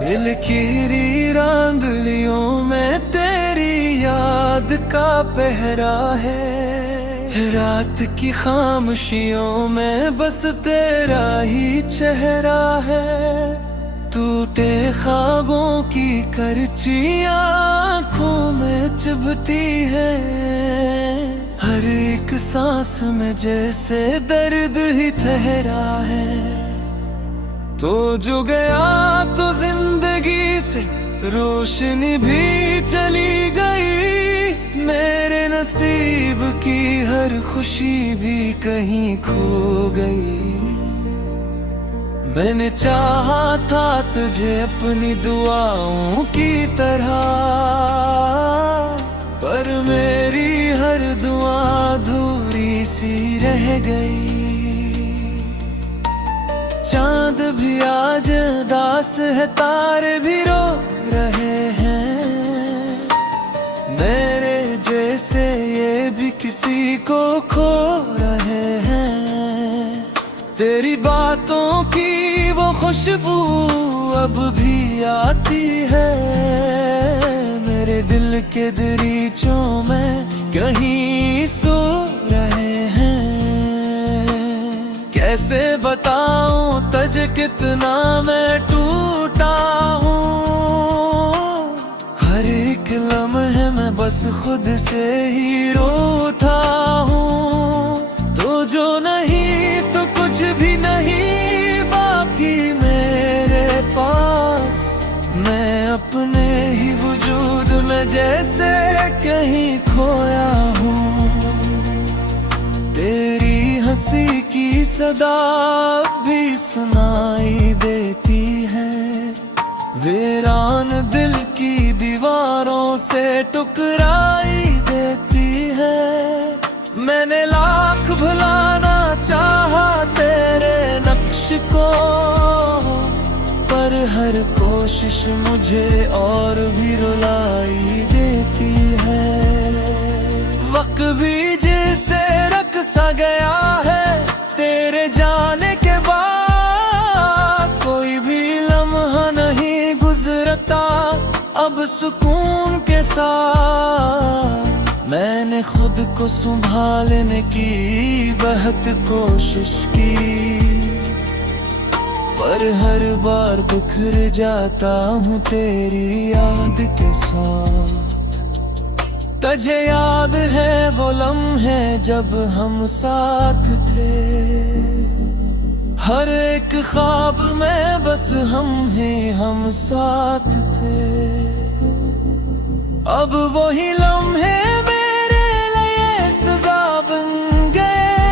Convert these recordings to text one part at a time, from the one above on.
दिल की रांगलियों में तेरी याद का पहरा है। रात की खामोशियों में बस तेरा ही चेहरा है। टूटे ख्वाबों की करचियां आँखों में चुभती है। हर एक सांस में जैसे दर्द ही ठहरा है। तो जो गया तो जिंदगी से रोशनी भी चली गई। मेरे नसीब की हर खुशी भी कहीं खो गई। मैंने चाहा था तुझे अपनी दुआओं की तरह, पर मेरी हर दुआ अधूरी सी रह गई। चांद भी आज उदास है, तारे भी रो रहे हैं। मेरे जैसे ये भी किसी को खो रहे हैं। तेरी बातों की वो खुशबू अब भी आती है। मेरे दिल के दरीचों में कहीं सो रहे हैं। कैसे बताऊं तुझे कितना मैं टूटा हूँ। हर एक लम्हे में बस खुद से ही रोता हूँ। तो जो नहीं तो कुछ भी नहीं बाकी मेरे पास। मैं अपने ही वजूद में जैसे कहीं खोया हूँ। तेरी हंसी की सदा भी सुनाई देती है। वीरान दिल की दीवारों से टकराई देती है। मैंने लाख भुलाना चाहा तेरे नक्श को, पर हर कोशिश मुझे और भी रुलाई देती है। वक्त भी जैसे रख सा गया है तेरे जाने के बाद। कोई भी लम्हा नहीं गुजरता अब सुकून के साथ। मैंने खुद को संभालने की बहुत कोशिश की, पर हर बार बिखर जाता हूँ तेरी याद के साथ। तुझे याद है वो लम्हे जब हम साथ थे। हर एक ख्वाब में बस हम साथ थे। अब वही लम्हे मेरे लिए सजा बन गए।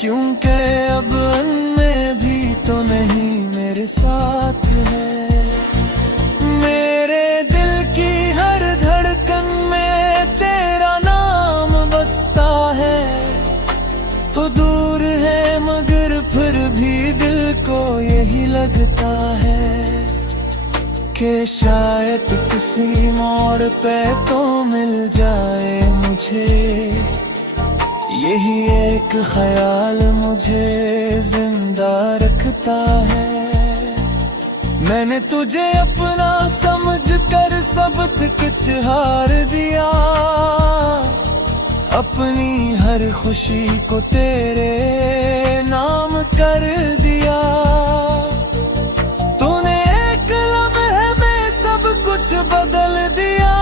क्योंकि अब उनमें भी तो नहीं मेरे साथ है। मेरे दिल की हर धड़कन में तेरा नाम बसता है। तो दूर है मगर फिर भी दिल को यही लगता है कि शायद किसी मोड़ पे तो मिल जाए मुझे। यही एक ख्याल मुझे जिंदा रखता है। मैंने तुझे अपना समझकर सब कुछ हार दिया। अपनी हर खुशी को तेरे नाम कर दिया। तूने एक लम्हे में सब कुछ बदल दिया।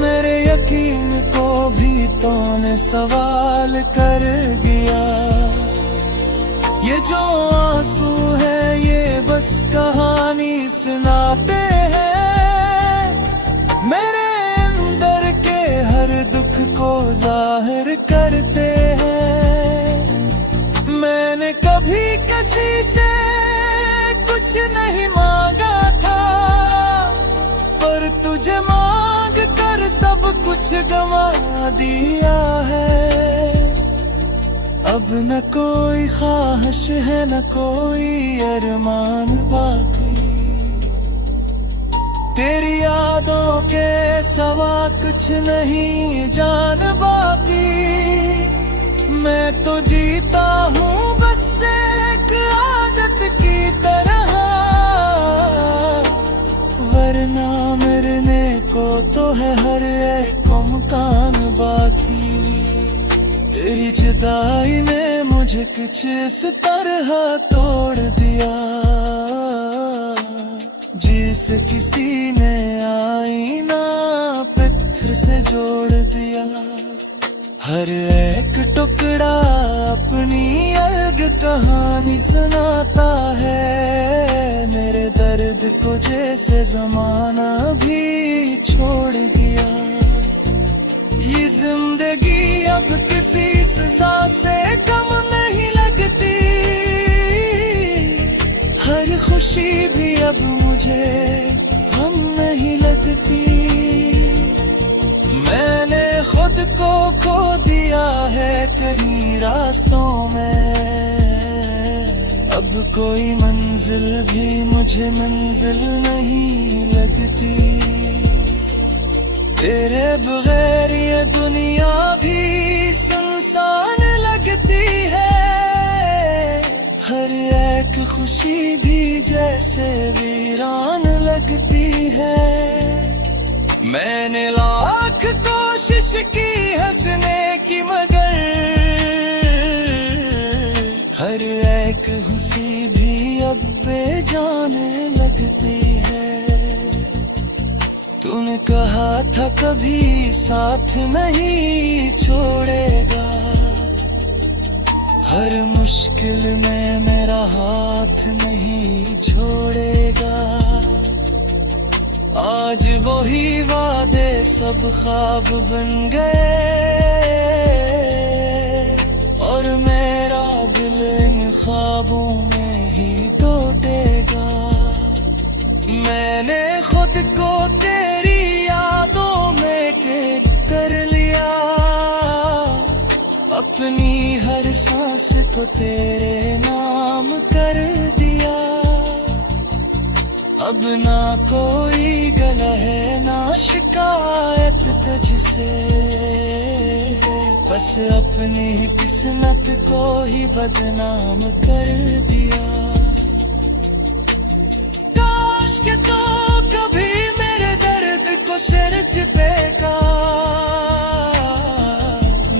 मेरे यकीन को भी तूने सवाल कर दिया। ये जो आंसू है ये बस कहानी सुनाते हैं। मेरे अंदर के हर दुख को जाहिर करते हैं। मैंने कभी किसी से कुछ नहीं मांगा था, पर तुझे मांग कर सब कुछ गंवा दिया है। अब न कोई ख्वाहिश है न कोई अरमान बाकी। तेरी यादों के सवा कुछ नहीं जान बाकी। मैं तो जीता हूँ बस एक आज तो है हर एक मकान बाकी। तेरी जुदाई ने मुझे कुछ इस तरह तोड़ दिया, जिस किसी ने आईना पत्थर से जोड़ दिया। हर एक टुकड़ा अपनी अलग कहानी सुनाता है, मेरे दर्द को जैसे जमाना भी छोड़ गया। ये जिंदगी अब किसी सजा से कम नहीं लगती, हर खुशी भी अब मुझे गम नहीं लगती। मैंने खुद को खो दिया है कहीं रास्तों में, अब कोई मंजिल भी मुझे मंजिल नहीं लगती। तेरे बगैर ये दुनिया भी सुनसान लगती है, हर एक खुशी भी जैसे वीरान लगती है। मैंने लाख कोशिश की हंसने की, मगर हर एक हंसी भी अब बेजाने लगती है। तूने कहा था कभी साथ नहीं छोड़ेगा, हर मुश्किल में मेरा हाथ नहीं छोड़ेगा। आज वही वादे सब ख्वाब बन गए, और मेरा दिल इन ख्वाबों में ही टूटेगा। मैंने खुद को तेरी यादों में कैद कर लिया, अपनी हर सांस को तेरे नाम कर दिया। अब ना कोई गला है ना शिकायत तुझसे, बस अपनी ही किस्मत को ही बदनाम कर दिया। काश के तो कभी मेरे दर्द को सिरज फेंका,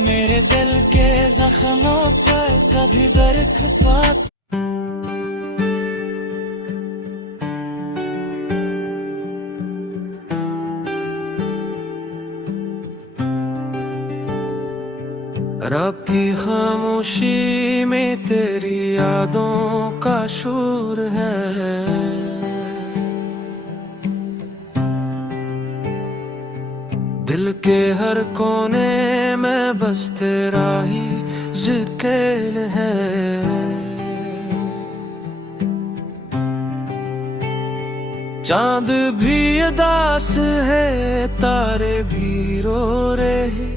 मेरे दिल के जख्मों पर कभी बरख पाता। रात की खामोशी में तेरी यादों का शोर है, दिल के हर कोने में बस तेरा ही जिक्र है। चांद भी उदास है, तारे भी रो रहे,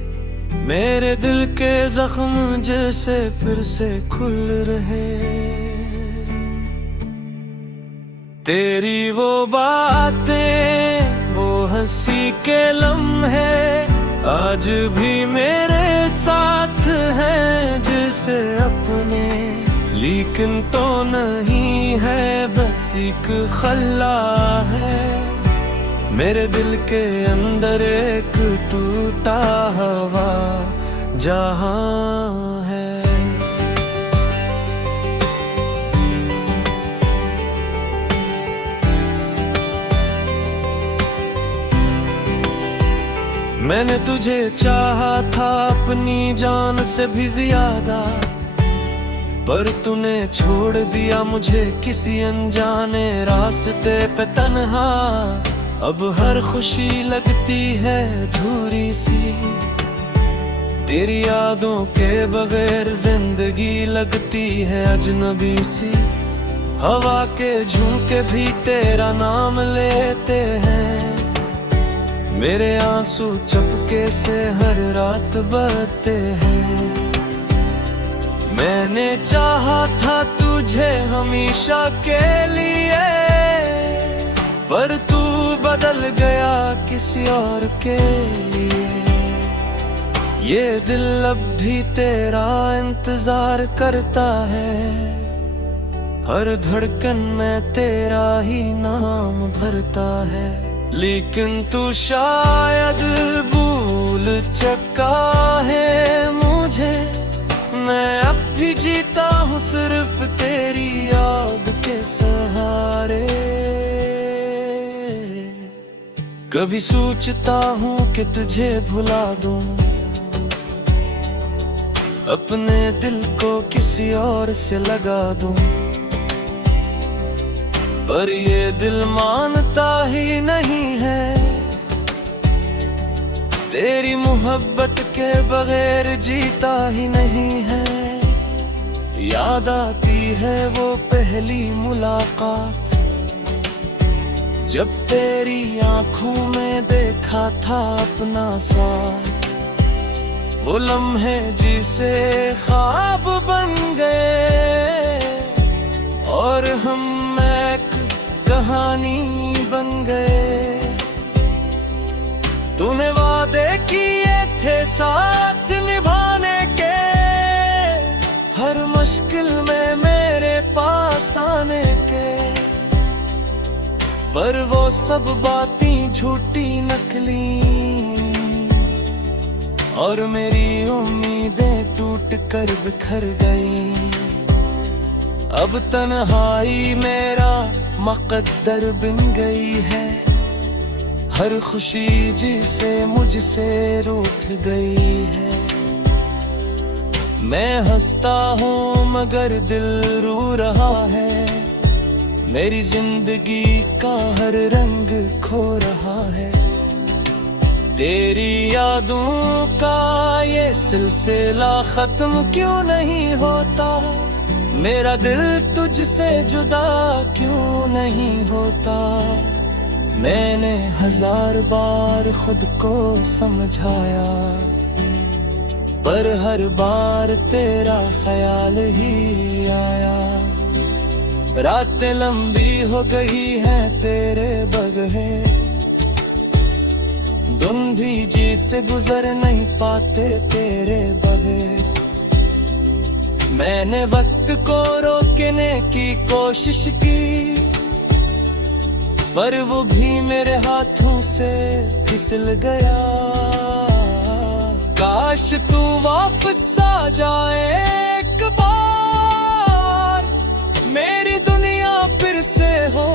मेरे दिल के जख्म जैसे फिर से खुल रहे। तेरी वो बातें, वो हंसी के लम्हे आज भी मेरे साथ हैं जैसे अपने, लेकिन तो नहीं है बस एक खल्ला है। मेरे दिल के अंदर एक टूटा हवा जहां है। मैंने तुझे चाहा था अपनी जान से भी ज्यादा, पर तूने छोड़ दिया मुझे किसी अनजाने रास्ते पे तन्हा। अब हर खुशी लगती है अधूरी सी, तेरी यादों के बगैर जिंदगी लगती है अजनबी सी। हवा के झोंके भी तेरा नाम लेते हैं, मेरे आंसू चुपके से हर रात बहते हैं। मैंने चाहा था तुझे हमेशा के लिए, पर तू बदल गया किसी और के लिए। ये दिल अब भी तेरा इंतजार करता है, हर धड़कन में तेरा ही नाम भरता है। लेकिन तू शायद भूल चुका है मुझे। मैं अब भी जीता हूँ सिर्फ तेरी याद के सहारे। कभी सोचता हूँ कि तुझे भुला दूं, अपने दिल को किसी और से लगा दूं, पर ये दिल मानता ही नहीं है। तेरी मोहब्बत के बगैर जीता ही नहीं है। याद आती है वो पहली मुलाकात, जब तेरी आंखों में देखा था अपना साथ। वो लम्हे जिसे ख्वाब बन गए और हम एक कहानी बन गए। तूने वादे किए थे साथ निभाने के, हर मुश्किल में मेरे पास आने के, पर वो सब बातें झूठी नकली और मेरी उम्मीदें टूट कर बिखर गई। अब तन्हाई मेरा मुकद्दर बन गई है, हर खुशी जिसे मुझसे रूठ गई है। मैं हंसता हूँ मगर दिल रो रहा है, मेरी जिंदगी का हर रंग खो रहा है। तेरी यादों का ये सिलसिला खत्म क्यों नहीं होता, मेरा दिल तुझसे जुदा क्यों नहीं होता। मैंने 1000 बार खुद को समझाया, पर हर बार तेरा ख्याल ही आया। रातें लंबी हो गई हैं तेरे बगैर, दिन भी जी से गुजर नहीं पाते तेरे बगैर। मैंने वक्त को रोकने की कोशिश की, पर वो भी मेरे हाथों से फिसल गया। काश तू वापस आ जाए एक बार, मेरी दुनिया फिर से हो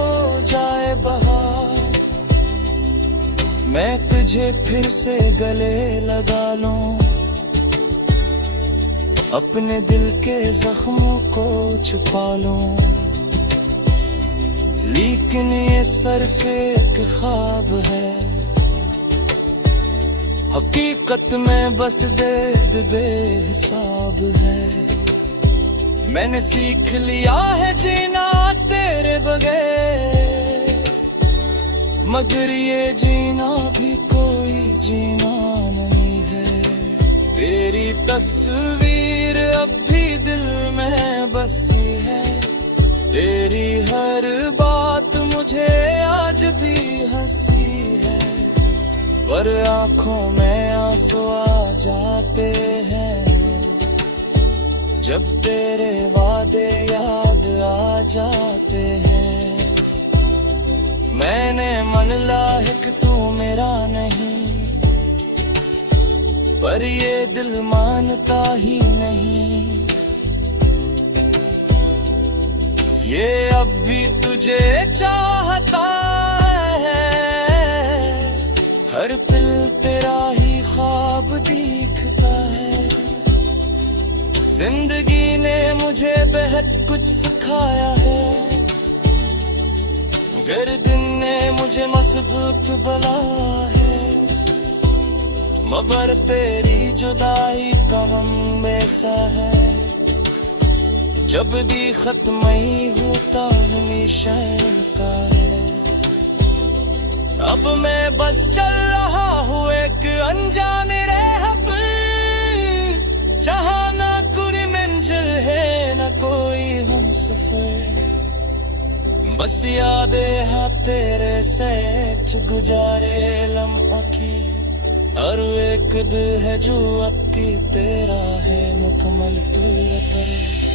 जाए बहार। मैं तुझे फिर से गले लगा लूं, अपने दिल के जख्मों को छुपा लूं। लेकिन ये सिर्फ एक ख्वाब है, हकीकत में बस दर्द बेहिसाब है। मैंने सीख लिया है जीना तेरे बगैर, मगर ये जीना भी कोई जीना नहीं है। तेरी तस्वीर अब भी दिल में बसी है, तेरी हर बात मुझे आज भी हंसी है। पर आंखों में आंसू आ जाते हैं, जब तेरे वादे याद आ जाते हैं। मैंने मन लायक तू मेरा नहीं, पर ये दिल मानता ही नहीं। ये अब भी तुझे चाहता है, हर पल तेरा ही ख्वाब दिखता है। जिंदगी ने मुझे बेहद कुछ सिखाया है, गर्दन ने मुझे मजबूत बनाया है। मगर तेरी जुदाई का गम ऐसा है, जब भी खत्म ही होता हमेशा होता है। अब मैं बस चल रहा हूँ एक अनजाने राह पे, जहाँ ना कोई मंजिल है ना कोई हमसफर। बस यादें हाँ तेरे से गुजारे लम्हा की, और एक दिल है जो अब की तेरा है मुकम्मल पूरा करे।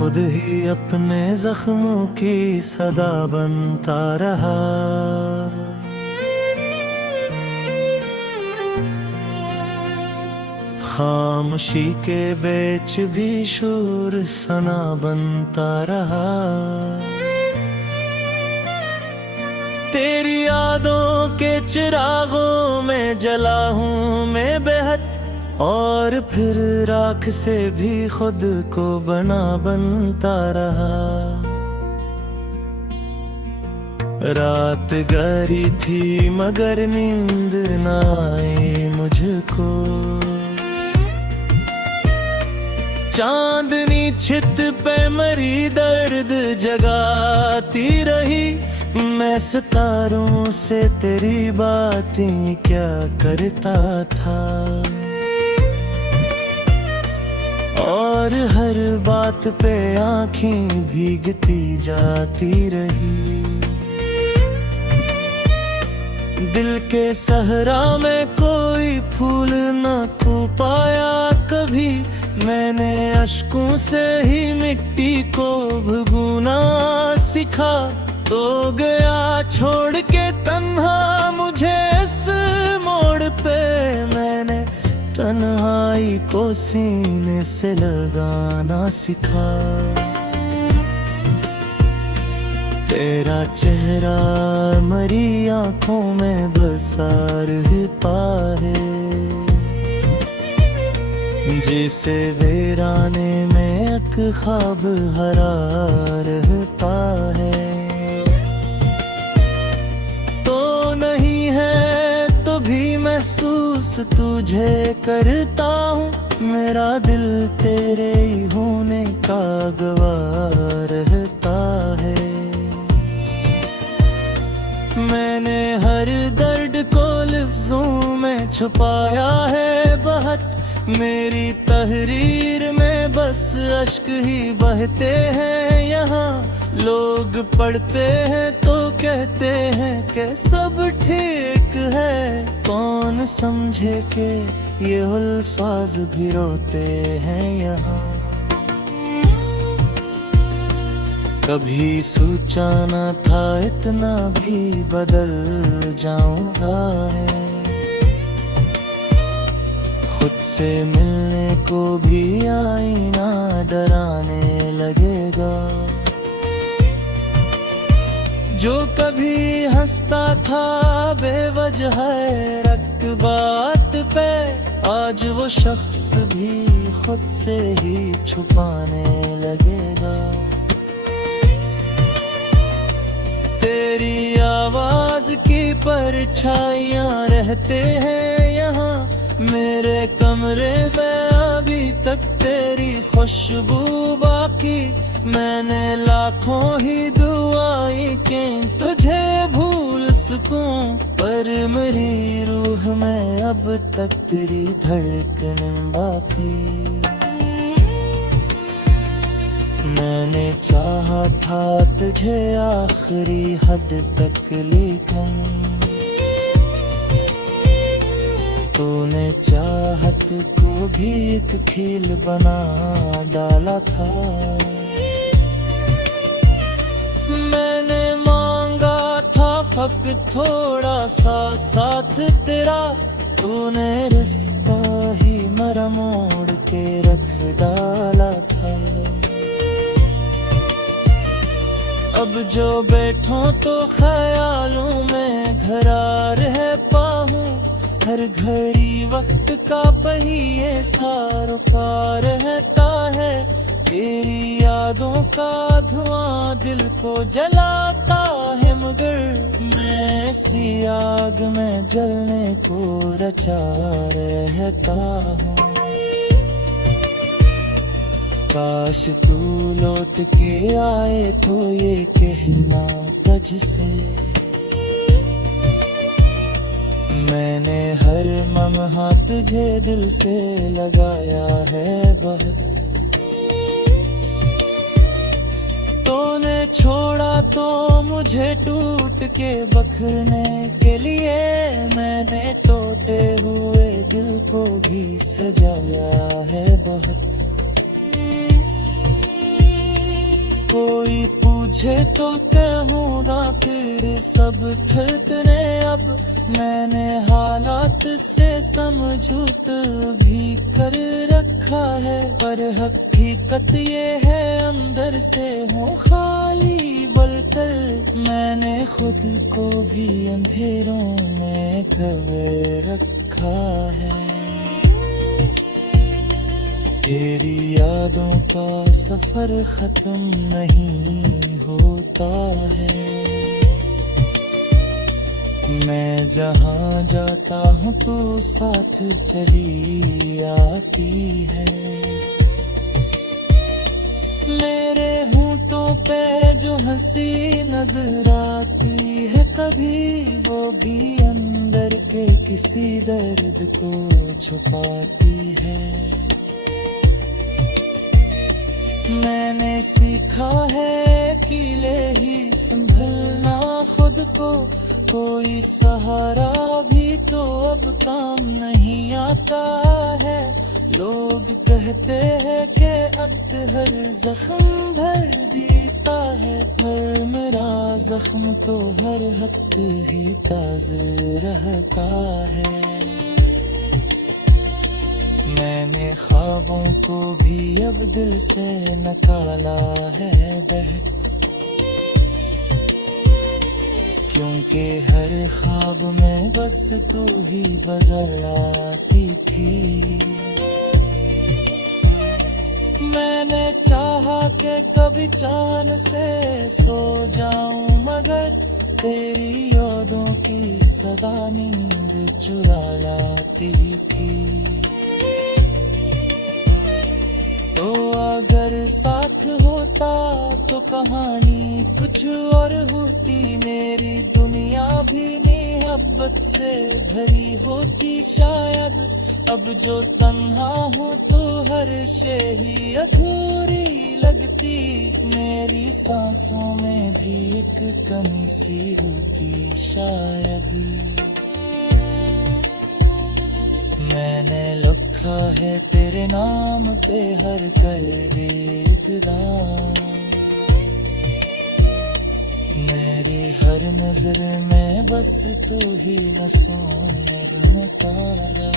खुद ही अपने जख्मों की सदा बनता रहा। खामोशी के बीच भी शोर सना बनता रहा। तेरी यादों के चिरागों में जला हूँ मैं बेहद, और फिर राख से भी खुद को बना बनता रहा। रात गहरी थी मगर नींद न आई मुझको। चांदनी छित पे मरी दर्द जगाती रही। मैं सितारों से तेरी बातें क्या करता था, और हर बात पे आंखें भीगती जाती रही। दिल के सहरा में कोई फूल न खो पाया कभी। मैंने अश्कों से ही मिट्टी को भगोना सीखा। तो गया छोड़ के तन्हा मुझे इस मोड़ पे। मैंने तन्हाई को सीने से लगाना सीखा। तेरा चेहरा मरी आंखों में बसा रहता है, जिसे वीराने में एक ख्वाब हरा रहता है। महसूस तुझे करता हूँ, मेरा दिल तेरे ही होने का गवाह रहता है। मैंने हर दर्द को लफ्जों में छुपाया है बहुत। मेरी तहरीर में बस अश्क ही बहते हैं यहाँ। लोग पढ़ते हैं तो कहते हैं कि सब ठीक है। कौन समझे कि ये अल्फाज भी रोते हैं यहाँ। कभी सोचा न था इतना भी बदल जाऊंगा है। खुद से मिलने को भी आईना डराने लगेगा। जो कभी हंसता था बेवजह रख बात पे, आज वो शख्स भी खुद से ही छुपाने लगेगा। तेरी आवाज की परछाइयां रहते हैं यहाँ। मेरे कमरे में अभी तक तेरी खुशबू बाकी। मैंने लाखों ही दुआएं की तुझे भूल सकूं, पर मेरी रूह में अब तक तेरी धड़कन बाकी। मैंने चाहा था तुझे आखिरी हद तक, लेकिन तूने चाहत को भी एक खेल बना डाला था। मैंने मांगा था फकत थोड़ा सा साथ तेरा। तूने रिश्ता ही मरोड़ के रख डाला था। अब जो बैठो तो ख्यालों में घरा रह पाऊं। हर घड़ी वक्त का पहिए सा रुका रहता है। तेरी यादों का धुआं दिल को जलाता है, मगर मैं ऐसी आग में जलने को रचा रहता हूँ। काश तू लौट के आए तो ये कहना तुझसे। मैंने हर लम्हा तुझे दिल से लगाया है बहुत। तूने छोड़ा तो मुझे टूट के बखरने के लिए। मैंने टूटे हुए दिल को भी सजाया है बहुत। कोई पूछे तो कहूँगा फिर सब ठिठने अब। मैंने हालात से समझौत भी कर रखा है, पर हकीकत ये है अंदर से हूँ खाली बलकल। मैंने खुद को भी अंधेरों में दबे रखा है। तेरी यादों का सफर खत्म नहीं होता है। मैं जहाँ जाता हूँ तू साथ चली आती है। मेरे होंठों पे जो हंसी नजर आती है कभी, वो भी अंदर के किसी दर्द को छुपाती है। मैंने सीखा है कि ले ही संभलना खुद को, कोई सहारा भी तो अब काम नहीं आता है। लोग कहते हैं कि अब हर जख्म भर देता है, पर मेरा जख्म तो हर वक्त ही ताज़ा रहता है। मैंने ख्वाबों को भी अब दिल से निकाला है बहत, क्योंकि हर ख्वाब में बस तू ही बजर आती थी। मैंने चाहा कि कभी चांद से सो जाऊं, मगर तेरी यादों की सदा नींद चुरा लाती थी। तो अगर साथ होता तो कहानी कुछ और होती, मेरी दुनिया भी मोहब्बत से भरी होती शायद। अब जो तन्हा हूँ तो हर शय ही अधूरी लगती, मेरी सांसों में भी एक कमी सी होती शायद। मैंने लिखा है तेरे नाम पे हर कर मेरी हर नजर में बस तू ही नसों में तारा।